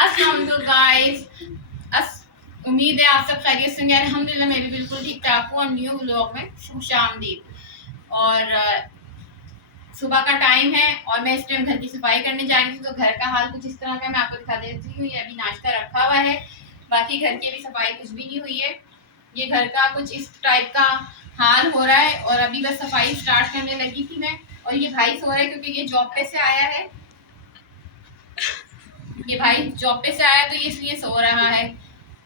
अस्सलाम गाइस। उम्मीद है आप सब खैरियत से होंगे। अल्हम्दुलिल्लाह मैं भी बिल्कुल ठीक ठाक हूँ। और न्यू व्लॉग में खुशामदीद। और सुबह का टाइम है और मैं इस टाइम घर की सफाई करने जा रही थी। तो घर का हाल कुछ इस तरह का मैं आपको दिखा देती हूँ। ये अभी नाश्ता रखा हुआ है, बाकी घर की अभी सफाई कुछ भी नहीं हुई है। ये घर का कुछ इस टाइप का हाल हो रहा है और अभी बस सफाई स्टार्ट करने लगी थी मैं। और ये भाई सो रहा है क्योंकि ये जॉब पे से आया है। ये भाई जॉब पे से आया तो ये इसलिए सो रहा है।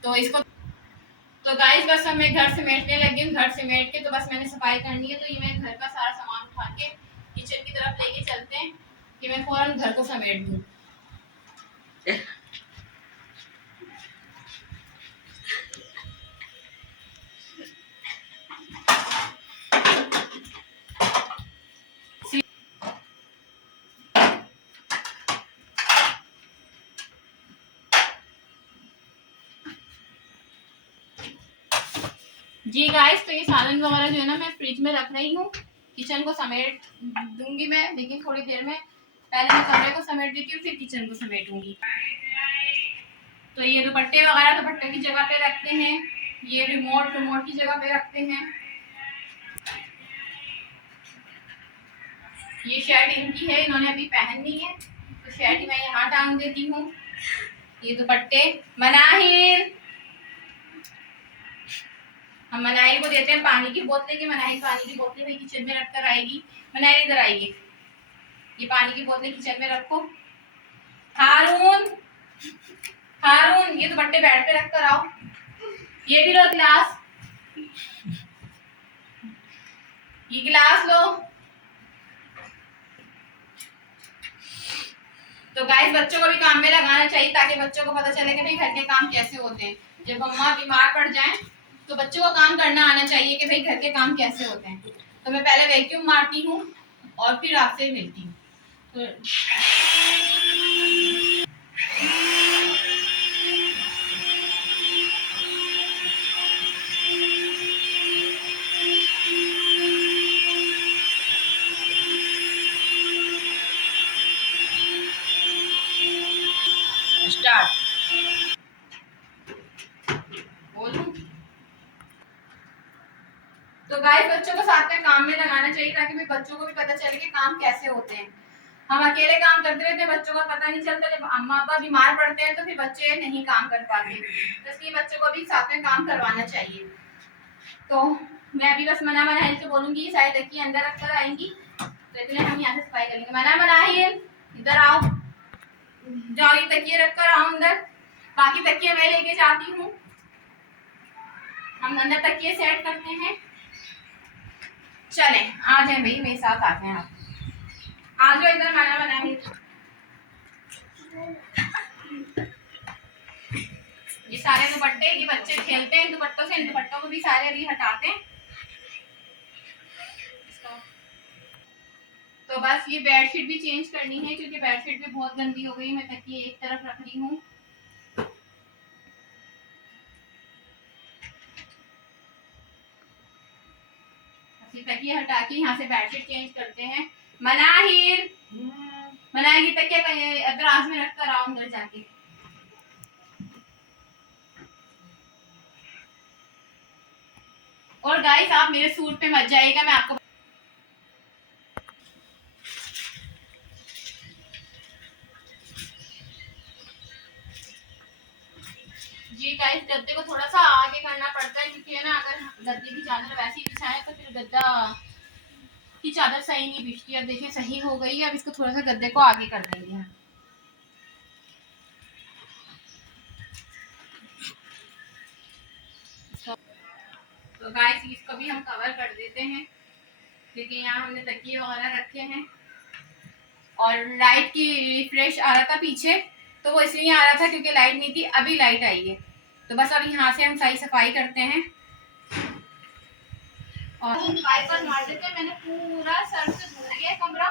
तो इसको तो गाइस बस अब मैं घर समेटने लगी हूँ। घर समेट के तो बस मैंने सफाई करनी है। तो ये मैं घर का सारा सामान उठा के किचन की तरफ लेके चलते हैं कि मैं फौरन घर को समेट दूँ। जी गाइस, तो ये सालन वगैरह जो है ना मैं फ्रिज में रख रही हूँ। किचन को समेट दूंगी मैं, लेकिन थोड़ी देर में। पहले मैं कमरे को समेट देती हूँ, फिर किचन को समेटूंगी। तो ये दुपट्टे वगैरह दुपट्टे की जगह पे रखते हैं। ये रिमोट रिमोट की जगह पे रखते हैं। ये शर्ट इनकी है, इन्होंने अभी पहननी है तो शर्ट मैं यहाँ टांग देती हूँ। ये दुपट्टे मनाहिर, हम मनाहिर को देते हैं पानी की बोतलें कि मनाहिर पानी की बोतलें भी किचन में रखकर आएगी। मनाहिर इधर आइए, ये पानी की बोतलें किचन में रखो। हारून हारून, ये दुपट्टे बेड पे रख कर आओ। ये भी लो गिलास, ये गिलास लो। तो गाइस बच्चों को भी काम में लगाना चाहिए ताकि बच्चों को पता चले कि भाई घर के काम कैसे होते हैं। जब अम्मा बीमार पड़ जाएं तो बच्चों को काम करना आना चाहिए कि भाई घर के काम कैसे होते हैं। तो मैं पहले वैक्यूम मारती हूँ और फिर आपसे मिलती हूँ। तो स्टार्ट बोलूं। तो गाइस बच्चों को साथ में काम में लगाना चाहिए ताकि भी बच्चों को भी पता चले कि काम कैसे होते हैं। हम अकेले काम करते रहते हैं, बच्चों का पता नहीं चलता। जब अम्मा अब्बा बीमार पड़ते हैं तो फिर बच्चे नहीं काम कर पाते। तो इसलिए बच्चों को भी साथ में काम करवाना चाहिए। तो मैं अभी बस मना मनाहिर से बोलूंगी, शायद तकिए अंदर रख कर आएंगी तो इसलिए हम यहाँ से सफाई करेंगे। मना मनाहिर इधर आओ, जाओ ये तकिए रख कर आओ अंदर। बाकी तकिए मैं लेके जाती हूँ। हम अंदर तकिए सेट करते हैं। चले आ जाए भाई, मेरे साथ आते हैं। आप आ जाओ इधर, मना मनाहिर। ये सारे दुपट्टे, ये बच्चे खेलते हैं दुपट्टों से, इन दुपट्टों को भी सारे अभी हटाते हैं। तो बस ये बेडशीट भी चेंज करनी है क्योंकि बेडशीट भी बहुत गंदी हो गई। मैं तकिए एक तरफ रख रही हूँ। तकिए हटा के यहाँ से बेडशीट चेंज करते हैं। मनाहिर मनाहिर तकिया दराज में रख कर आओ अंदर जाके। और गाइस आप मेरे सूट पे मत जाइएगा, मैं आपको जी गाइस गद्दे को थोड़ा सा आगे करना पड़ता है क्योंकि है ना, अगर गद्दे की चादर वैसे ही बिछाए तो फिर गद्दा की चादर सही नहीं बिछती। अब देखिए सही हो गई है। अब इसको थोड़ा सा गद्दे को आगे कर देंगे हम। तो गाइस इसको भी हम कवर कर देते हैं क्योंकि यहाँ हमने तकिए वगैरह रखे हैं। और लाइट की रिफ्रेश आ रहा था पीछे, तो वो इसलिए आ रहा था क्योंकि लाइट नहीं थी। अभी लाइट आई है तो बस अब यहाँ से हम सारी सफाई करते हैं। और वाइपर मार देते हैं। मैंने पूरा सर से धो लिया कमरा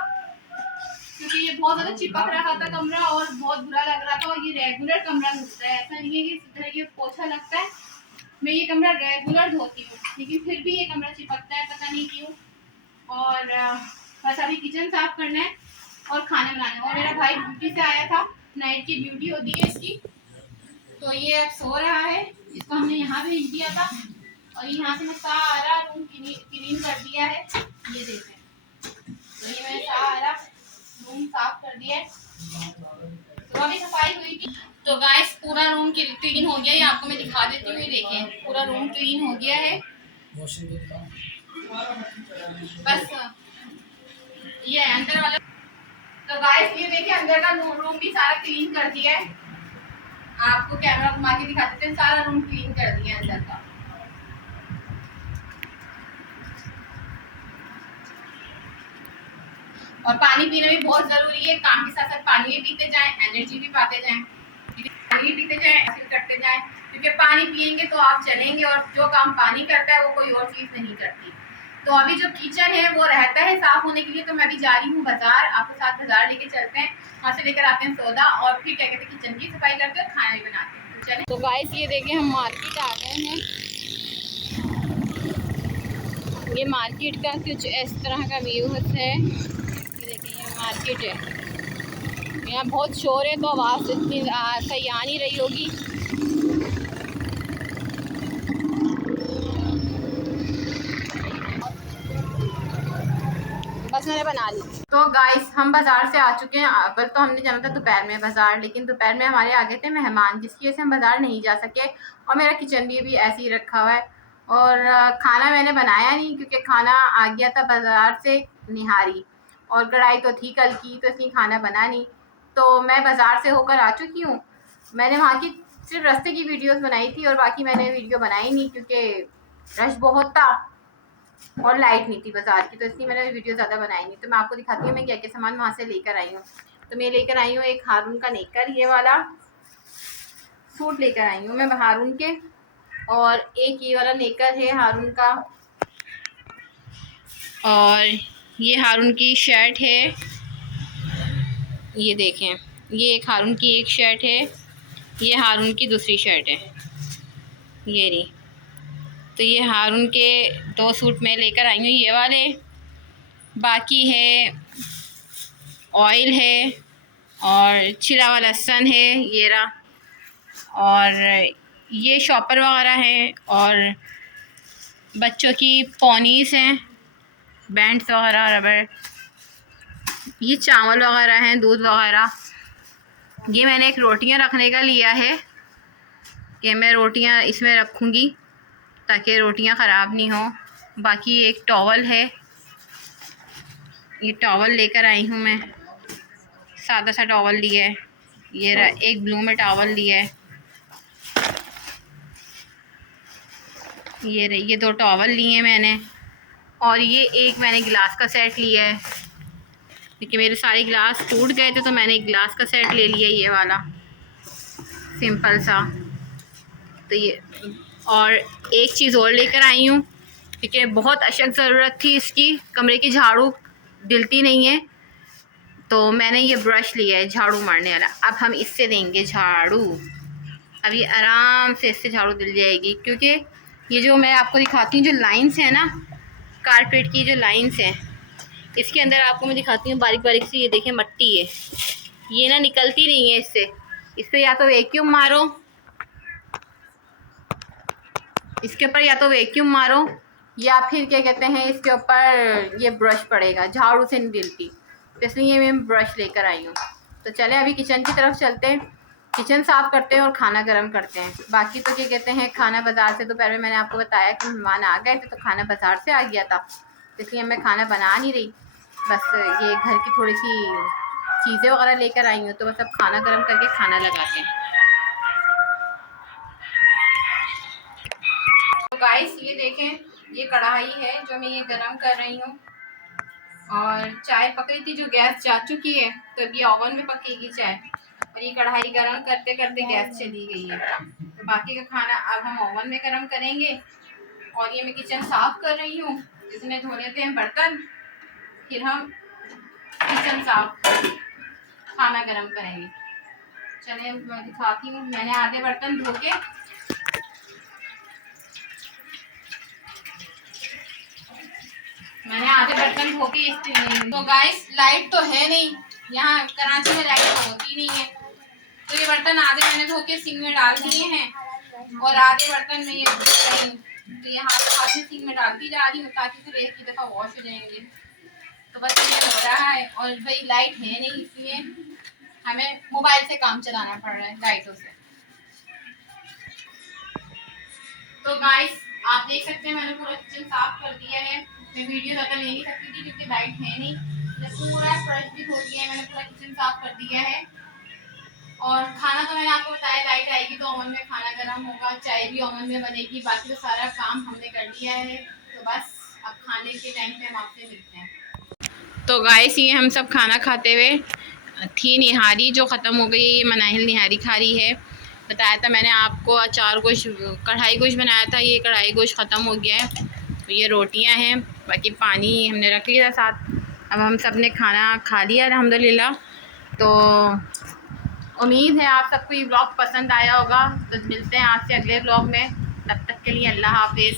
क्योंकि ये बहुत ज्यादा चिपक रहा था कमरा और बहुत बुरा लग रहा था। और ये रेगुलर कमरा धोता है, ऐसा नहीं है कि इधर ये पोछा लगता है। मैं ये कमरा रेगुलर धोती हूँ लेकिन फिर भी ये कमरा चिपकता है, पता नहीं क्यों। और बस अभी किचन साफ करना है और खाना बनाना है। और मेरा भाई ड्यूटी से आया था, नाइट की ड्यूटी होती है इसकी। तो ये अब सो रहा है, इसको हमने यहाँ भेज दिया था और यहाँ से मैं सारा रूम क्लीन कर दिया है। ये देखें, तो ये मैंने सारा रूम साफ कर दिया है। तो अभी सफाई हुई थी। तो गाइस पूरा रूम क्लीन हो गया है, आपको मैं दिखा देती हूँ। देखें पूरा रूम क्लीन हो गया है। बस ये अंदर वाला, तो गाइस ये देखिए अंदर का रूम भी सारा क्लीन कर दिया है। आपको कैमरा घुमा के दिखा देते हैं, सारा रूम क्लीन कर दिया अंदर का। और पानी पीना भी बहुत जरूरी है, काम के साथ साथ पानी भी पीते जाएं, एनर्जी भी पाते जाएं, पानी भी पीते जाएं, एक्सरसाइज करते जाएं, क्योंकि पानी पिएंगे तो आप चलेंगे और जो काम पानी करता है वो कोई और चीज़ नहीं करती। तो अभी जो किचन है वो रहता है साफ होने के लिए, तो मैं भी जा रही हूँ बाजार, आपके साथ बाजार लेके चलते हैं, वहाँ से लेकर आते हैं सौदा और फिर क्या कहते हैं किचन की सफाई करते हैं और खाना भी बनाते हैं। तो चलें। तो गाइस ये देखिए हम मार्केट आ गए हैं। ये मार्केट का कुछ इस तरह का व्यू है। ये देखिए ये मार्केट है, यहाँ बहुत शोर है तो आवाज़ इतनी सही आ नहीं रही होगी। बस मैंने बना ली। तो गाइस हम बाज़ार से आ चुके हैं। अव्वल तो हमने जाना था दोपहर में बाज़ार, लेकिन दोपहर में हमारे आ गए थे मेहमान, जिसकी वजह से हम बाज़ार नहीं जा सके और मेरा किचन भी ऐसे ही रखा हुआ है। और खाना मैंने बनाया नहीं क्योंकि खाना आ गया था बाज़ार से निहारी, और कढ़ाई तो थी कल की, तो इसलिए खाना बना नहीं। तो मैं बाज़ार से होकर आ चुकी हूँ। मैंने वहाँ की सिर्फ रास्ते की वीडियोज़ बनाई थी और बाकी मैंने वीडियो बनाई नहीं क्योंकि रश बहुत था और लाइट नहीं थी बाजार की, तो इसलिए मैंने वीडियो ज़्यादा बनाई नहीं। तो मैं आपको दिखाती हूँ मैं क्या क्या सामान वहाँ से लेकर आई हूँ। तो मैं लेकर आई हूँ एक हारून का नेकर, ये वाला सूट लेकर आई हूँ मैं हारून के, और एक ये वाला नेकर है हारून का, और ये हारून की शर्ट है। ये देखें ये एक हारून की एक शर्ट है, ये हारून की दूसरी शर्ट है, ये नहीं। तो ये हारून के 2 सूट मैं लेकर आई हूँ ये वाले। बाकी है ऑयल है और छिला हुआ लहसुन है ये रहा, और ये शॉपर वगैरह है, और बच्चों की पॉनीस हैं, बैंड्स वगैरह, रबर, ये चावल वगैरह हैं, दूध वगैरह। ये मैंने एक रोटियां रखने का लिया है कि मैं रोटियां इसमें रखूँगी ताकि रोटियां ख़राब नहीं हो। बाकी एक टॉवल है, ये टॉवल लेकर आई हूँ मैं, सादा सा टॉवल लिया है। ये एक ब्लू में टॉवल लिया है, ये 2 टॉवल लिए हैं मैंने, और ये एक मैंने गिलास का सेट लिया है क्योंकि मेरे सारे गिलास टूट गए थे, तो मैंने एक गिलास का सेट ले लिया ये वाला सिंपल सा। तो ये, और एक चीज़ और लेकर आई हूँ क्योंकि बहुत अशक ज़रूरत थी इसकी, कमरे की झाड़ू डिलती नहीं है, तो मैंने ये ब्रश लिया है झाड़ू मारने वाला। अब हम इससे देंगे झाड़ू, अब ये आराम से इससे झाड़ू दिल जाएगी, क्योंकि ये जो मैं आपको दिखाती हूँ जो लाइंस हैं ना, कारपेट की जो लाइंस हैं, इसके अंदर आपको मैं दिखाती हूँ बारीक बारीक सी, ये देखें मट्टी है, ये ना निकलती नहीं है इससे। इस पर या तो वैक्यूम मारो, इसके ऊपर या तो वैक्यूम मारो, या फिर क्या कहते हैं इसके ऊपर ये ब्रश पड़ेगा, झाड़ू से नहीं दिलती, तो इसलिए मैं ब्रश लेकर आई हूँ। तो चले अभी किचन की तरफ चलते हैं, किचन साफ़ करते हैं और खाना गर्म करते हैं। बाकी तो क्या कहते हैं खाना बाज़ार से, दोपहर में मैंने आपको बताया कि मेहमान आ गए थे तो खाना बाज़ार से आ गया था, इसलिए मैं खाना बना नहीं रही, बस ये घर की थोड़ी सी चीज़ें वगैरह लेकर आई हूँ, तो बस अब खाना गर्म करके खाना लगाते हैं। तो गाइस ये देखें ये कढ़ाई है जो मैं ये गरम कर रही हूँ, और चाय पक रही थी जो गैस जा चुकी है, तो अभी ओवन में पकेगी चाय, और ये कढ़ाई गरम करते करते गैस चली गई है। तो बाकी का खाना अब हम ओवन में गरम करेंगे। और ये मैं किचन साफ कर रही हूँ, इसमें धो लेते हैं बर्तन, फिर हम किचन साफ खाना गरम करेंगे। चलिए मैं दिखाती हूँ, मैंने आधे बर्तन धो के तो गाइस लाइट तो है नहीं, यहाँ कराची में लाइट होती नहीं है, तो ये बर्तन आधे मैंने धो के सिंक में डाल दिए हैं और आधे बर्तन में ये तो ये हाथ में सिंक में डालती जा रही हूँ ताकि फिर एक ही दफ़ा वॉश हो जाएंगे। तो बस ये हो रहा है। और भाई लाइट है नहीं, इसलिए हमें मोबाइल से काम चलाना पड़ रहा है लाइटों से। तो गाइस आप देख सकते हैं मैंने पूरा किचन साफ कर दिया है। मैं वीडियो ज़्यादा ले नहीं सकती थी क्योंकि लाइट है नहीं। पूरा फ्रेश भी धो दिया है मैंने, पूरा किचन साफ कर दिया है। और खाना तो मैंने आपको बताया लाइट आएगी तो ओवन में खाना गर्म होगा, चाय भी ओवन में बनेगी, बाकी तो सारा काम हमने कर लिया है। तो बस अब खाने के टाइम पे हम आपसे मिलते हैं। तो गाइस ये हम सब खाना खाते हुए थी निहारी जो ख़त्म हो गई है। ये मनाहिल निहारी खा रही है। बताया था मैंने आपको अचार गोश्त कढ़ाई गोश्त बनाया था, ये कढ़ाई गोश्त ख़त्म हो गया है। तो ये रोटियां हैं, बाकी पानी हमने रख लिया साथ। अब हम सब ने खाना खा लिया अल्हम्दुलिल्लाह। तो उम्मीद है आप सबको ये ब्लॉग पसंद आया होगा। तो मिलते हैं आपसे अगले ब्लॉग में, तब तक के लिए अल्लाह हाफिज़।